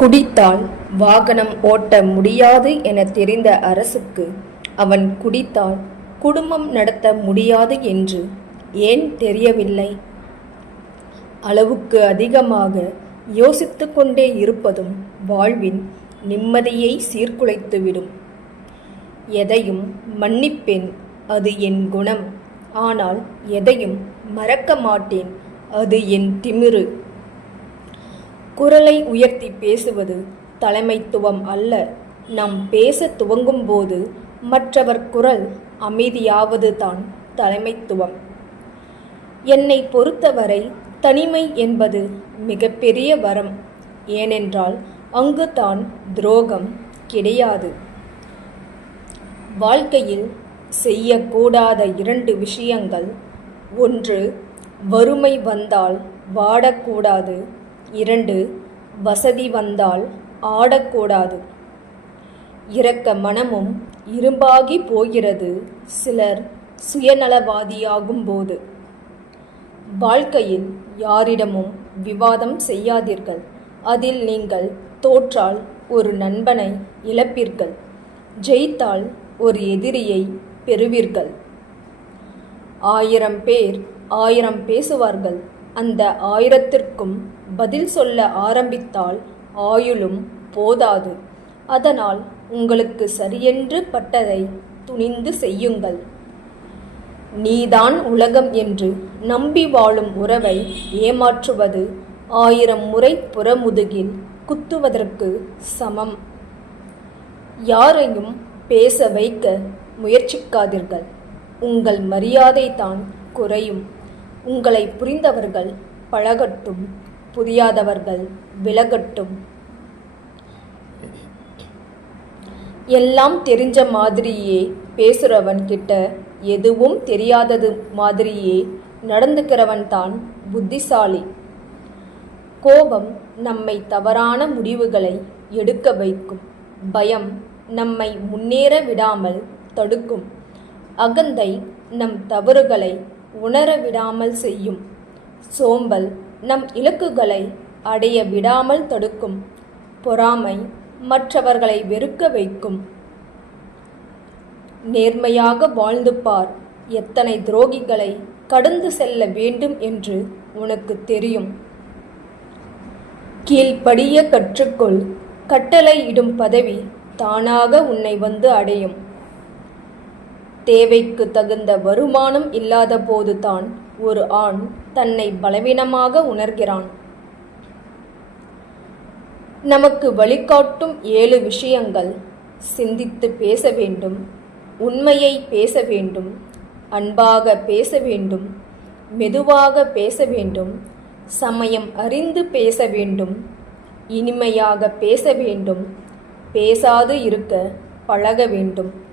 குடித்தால் வாகனம் ஓட்ட முடியாது என தெரிந்த அரசுக்கு அவன் குடித்தால் குடும்பம் நடத்த முடியாது என்று ஏன் தெரியவில்லை? அளவுக்கு அதிகமாக யோசித்து கொண்டே இருப்பதும் வாழ்வின் நிம்மதியை சீர்குலைத்துவிடும் எதையும் மன்னிப்பேன் அது என் குணம். ஆனால் எதையும் மறக்க மாட்டேன் அது என் திமிரு. குரலை உயர்த்தி பேசுவது தலைமைத்துவம் அல்ல. நாம் பேச துவங்கும்போது மற்றவர் குரல் அமைதியாவது தான் தலைமைத்துவம். என்னை பொறுத்தவரை தனிமை என்பது மிகப்பெரிய வரம். ஏனென்றால் அங்கு தான் துரோகம் கிடையாது. வாழ்க்கையில் செய்யக்கூடாத இரண்டு விஷயங்கள். ஒன்று வறுமை வந்தால் வாடக்கூடாது. இரண்டு வசதி வந்தால் ஆடக்கூடாது. இரக்க மனமும் இரும்பாகி போகிறது சிலர் சுயநலவாதியாகும்போது வாழ்க்கையில் யாரிடமும் விவாதம் செய்யாதீர்கள். அதில் நீங்கள் தோற்றால் ஒரு நண்பனை இழப்பீர்கள். ஜெயித்தால் ஒரு எதிரியை பெறுவீர்கள். ஆயிரம் பேர் ஆயிரம் பேசுவார்கள். அந்த ஆயிரத்திற்கும் பதில் சொல்ல ஆரம்பித்தால் ஆயுளும் போதாது. அதனால் உங்களுக்கு சரியென்று பட்டதை துணிந்து செய்யுங்கள். நீதான் உலகம் என்று நம்பி வாழும் உறவை ஏமாற்றுவது ஆயிரம் முறை புறமுதுகில் குத்துவதற்கு சமம். யாரையும் பேச வைக்க முயற்சிக்காதீர்கள். உங்கள் மரியாதை தான் குறையும். உங்களை புரிந்தவர்கள் பழகட்டும். புரியாதவர்கள் விலகட்டும். எல்லாம் தெரிஞ்ச மாதிரியே பேசுறவன் கிட்ட எதுவும் தெரியாதது மாதிரியே நடந்துக்கிறவன் தான் புத்திசாலி. கோபம் நம்மை தவறான முடிவுகளை எடுக்க வைக்கும். பயம் நம்மை முன்னேற விடாமல் தடுக்கும். அகந்தை நம் தவறுகளை உணர விடாமல் செய்யும். சோம்பல் நம் இலக்குகளை அடைய விடாமல் தடுக்கும். பொறாமை மற்றவர்களை வெறுக்க வைக்கும். நேர்மையாக வாழ்ந்து பார். எத்தனை துரோகிகளை கடந்து செல்ல வேண்டும் என்று உனக்கு தெரியும். கீழ்ப்படிய கற்றுக்கொள். கட்டளையிடும் பதவி தானாக உன்னை வந்து அடையும். தேவைக்கு தகுந்த வருமானம் இல்லாத போதுதான் ஒரு ஆண் தன்னை பலவீனமாக உணர்கிறான். நமக்கு வழிகாட்டும் ஏழு விஷயங்கள். சிந்தித்து பேச வேண்டும். உண்மையை பேச வேண்டும். அன்பாக பேச வேண்டும். மெதுவாக பேச வேண்டும். சமயம் அறிந்து பேச வேண்டும். இனிமையாக பேச வேண்டும். பேசாது இருக்க பழக வேண்டும்.